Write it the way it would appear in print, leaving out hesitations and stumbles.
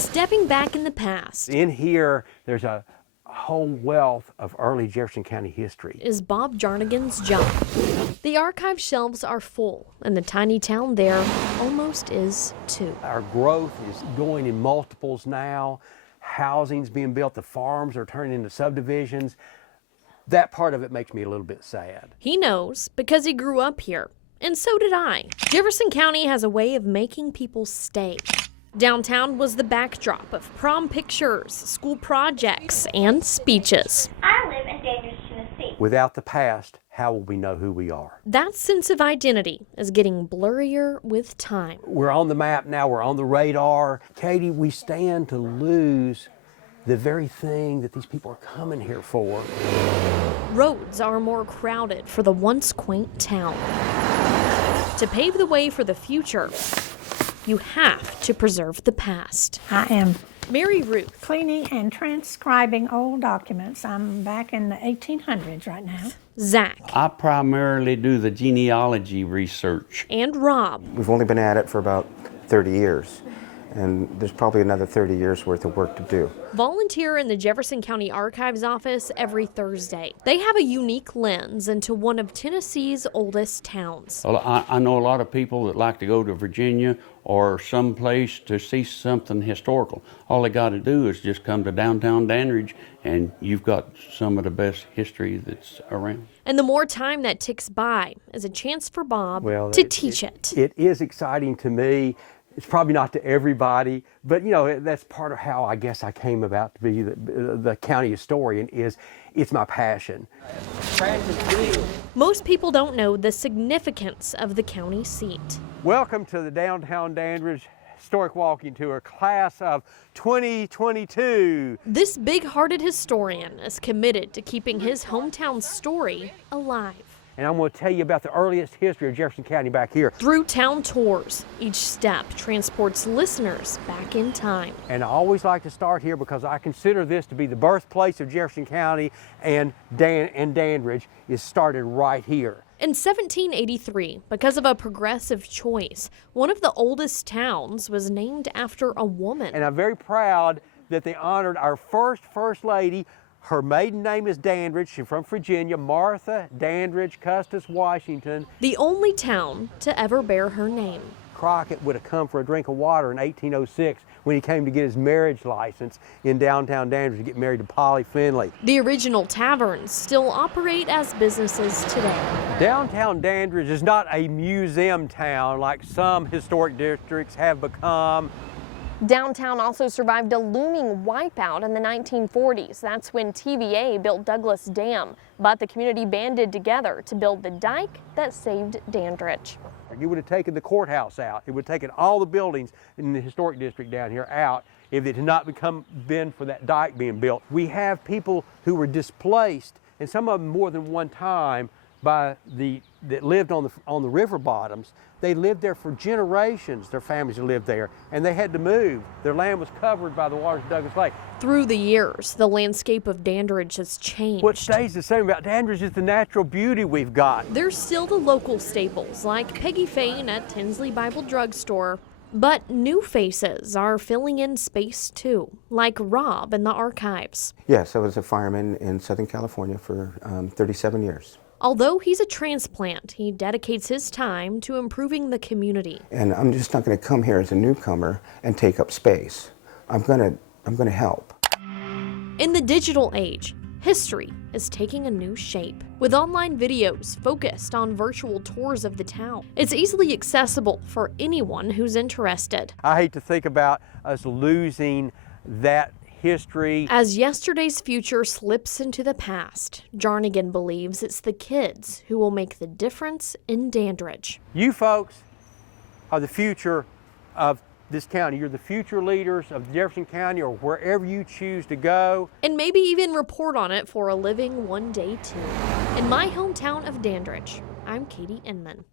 Stepping back in the past. In here, there's a whole wealth of early Jefferson County history. Is Bob Jarnigan's job. The archive shelves are full, and the tiny town there almost is too. Our growth is going in multiples now. Housing's being built, the farms are turning into subdivisions. That part of it makes me a little bit sad. He knows because he grew up here, and so did I. Jefferson County has a way of making people stay. Downtown was the backdrop of prom pictures, school projects, and speeches. I live in Dandridge, Tennessee. Without the past, how will we know who we are? That sense of identity is getting blurrier with time. We're on the map now, we're on the radar. Katie, we stand to lose the very thing that these people are coming here for. Roads are more crowded for the once quaint town. To pave the way for the future, you have to preserve the past. I am Mary Ruth. cleaning and transcribing old documents. I'm back in the 1800s right now. Zach. I primarily do the genealogy research. And Rob. We've only been at it for about 30 years, and there's probably another 30 years worth of work to do. Volunteer in the Jefferson County Archives office every Thursday. They have a unique lens into one of Tennessee's oldest towns. Well, I know a lot of people that like to go to Virginia or someplace to see something historical. All they got to do is just come to downtown Dandridge, and you've got some of the best history that's around. And the more time that ticks by is a chance for Bob to teach it. It is exciting to me. It's probably not to everybody, but you know, that's part of how I guess I came about to be the county historian. It's my passion. Most people don't know the significance of the county seat. Welcome to the Downtown Dandridge Historic Walking Tour, class of 2022. This big-hearted historian is committed to keeping his hometown story alive. And I'm going to tell you about the earliest history of Jefferson County back here. Through town tours, each step transports listeners back in time. And I always like to start here because I consider this to be the birthplace of Jefferson County, and Dandridge is started right here. In 1783, because of a progressive choice, one of the oldest towns was named after a woman. And I'm very proud that they honored our First Lady. Her maiden name is Dandridge. She's from Virginia, Martha Dandridge Custis Washington. The only town to ever bear her name. Crockett would have come for a drink of water in 1806 when he came to get his marriage license in downtown Dandridge to get married to Polly Finley. The original taverns still operate as businesses today. Downtown Dandridge is not a museum town like some historic districts have become. Downtown also survived a looming wipeout in the 1940s. That's when TVA built Douglas Dam, but the community banded together to build the dike that saved Dandridge. It would have taken the courthouse out. It would have taken all the buildings in the historic district down here out if it had not been for that dike being built. We have people who were displaced, and some of them more than one time, that lived on the river bottoms. They lived there for generations. Their families lived there, and they had to move. Their land was covered by the waters of Douglas Lake. Through the years, the landscape of Dandridge has changed. What stays the same about Dandridge is the natural beauty we've got. There's still the local staples like Peggy Fane at Tinsley Bible Drugstore, but new faces are filling in space too, like Rob in the archives. Yes, I was a fireman in Southern California for 37 years. Although he's a transplant, he dedicates his time to improving the community. And I'm just not going to come here as a newcomer and take up space. I'm going to help. In the digital age, history is taking a new shape. With online videos focused on virtual tours of the town, it's easily accessible for anyone who's interested. I hate to think about us losing that history. As yesterday's future slips into the past, Jarnigan believes it's the kids who will make the difference in Dandridge. You folks are the future of this county. You're the future leaders of Jefferson County or wherever you choose to go. And maybe even report on it for a living one day too. In my hometown of Dandridge, I'm Katie Inman.